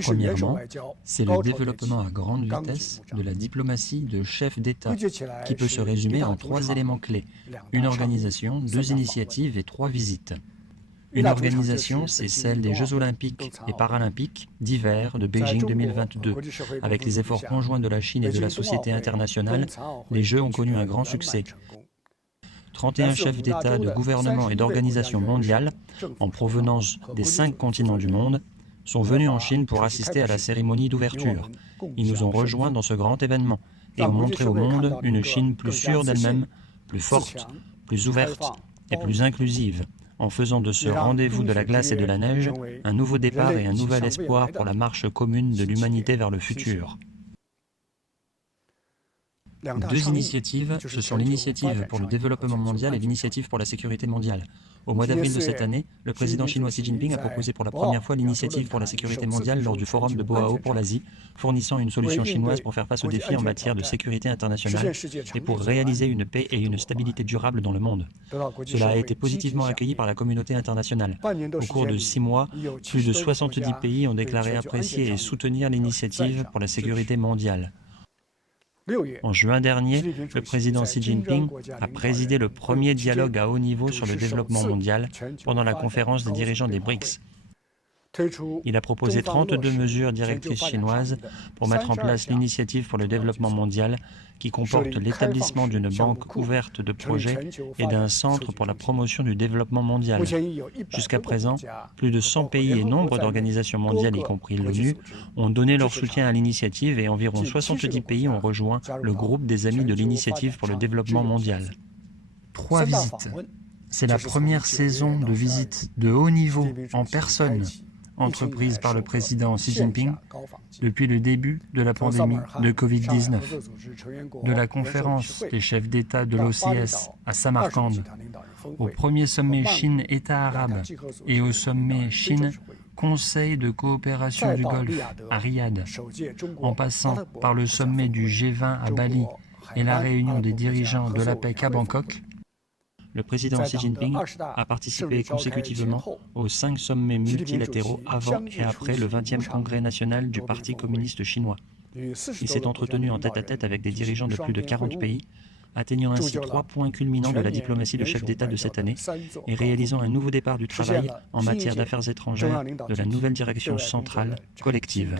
Premièrement, c'est le développement à grande vitesse de la diplomatie de chefs d'État, qui peut se résumer en 3 éléments clés: une organisation, 2 initiatives et 3 visites. Une organisation, c'est celle des Jeux olympiques et paralympiques d'hiver de Beijing 2022. Avec les efforts conjoints de la Chine et de la société internationale, les Jeux ont connu un grand succès. 31 chefs d'État, de gouvernement et d'organisations mondiales, en provenance des 5 continents du monde, sont venus en Chine pour assister à la cérémonie d'ouverture. Ils nous ont rejoints dans ce grand événement et ont montré au monde une Chine plus sûre d'elle-même, plus forte, plus ouverte et plus inclusive, en faisant de ce rendez-vous de la glace et de la neige un nouveau départ et un nouvel espoir pour la marche commune de l'humanité vers le futur. 2 initiatives, ce sont l'initiative pour le développement mondial et l'initiative pour la sécurité mondiale. Au mois d'avril de cette année, le président chinois Xi Jinping a proposé pour la première fois l'initiative pour la sécurité mondiale lors du forum de Boao pour l'Asie, fournissant une solution chinoise pour faire face aux défis en matière de sécurité internationale et pour réaliser une paix et une stabilité durable dans le monde. Cela a été positivement accueilli par la communauté internationale. Au cours de 6 mois, plus de 70 pays ont déclaré apprécier et soutenir l'initiative pour la sécurité mondiale. En juin dernier, le président Xi Jinping a présidé le premier dialogue à haut niveau sur le développement mondial pendant la conférence des dirigeants des BRICS. Il a proposé 32 mesures directrices chinoises pour mettre en place l'initiative pour le développement mondial qui comporte l'établissement d'une banque ouverte de projets et d'un centre pour la promotion du développement mondial. Jusqu'à présent, plus de 100 pays et nombre d'organisations mondiales, y compris l'ONU, ont donné leur soutien à l'initiative et environ 70 pays ont rejoint le groupe des amis de l'initiative pour le développement mondial. 3 visites. C'est la première saison de visites de haut niveau en personne entreprise par le président Xi Jinping depuis le début de la pandémie de Covid-19. De la conférence des chefs d'État de l'OCS à Samarcande, au premier sommet Chine-État arabe et au sommet Chine-Conseil de coopération du Golfe à Riyad, en passant par le sommet du G20 à Bali et la réunion des dirigeants de l'APEC à Bangkok, le président Xi Jinping a participé consécutivement aux 5 sommets multilatéraux avant et après le 20e congrès national du Parti communiste chinois. Il s'est entretenu en tête-à-tête avec des dirigeants de plus de 40 pays, atteignant ainsi 3 points culminants de la diplomatie de chef d'État de cette année et réalisant un nouveau départ du travail en matière d'affaires étrangères de la nouvelle direction centrale collective.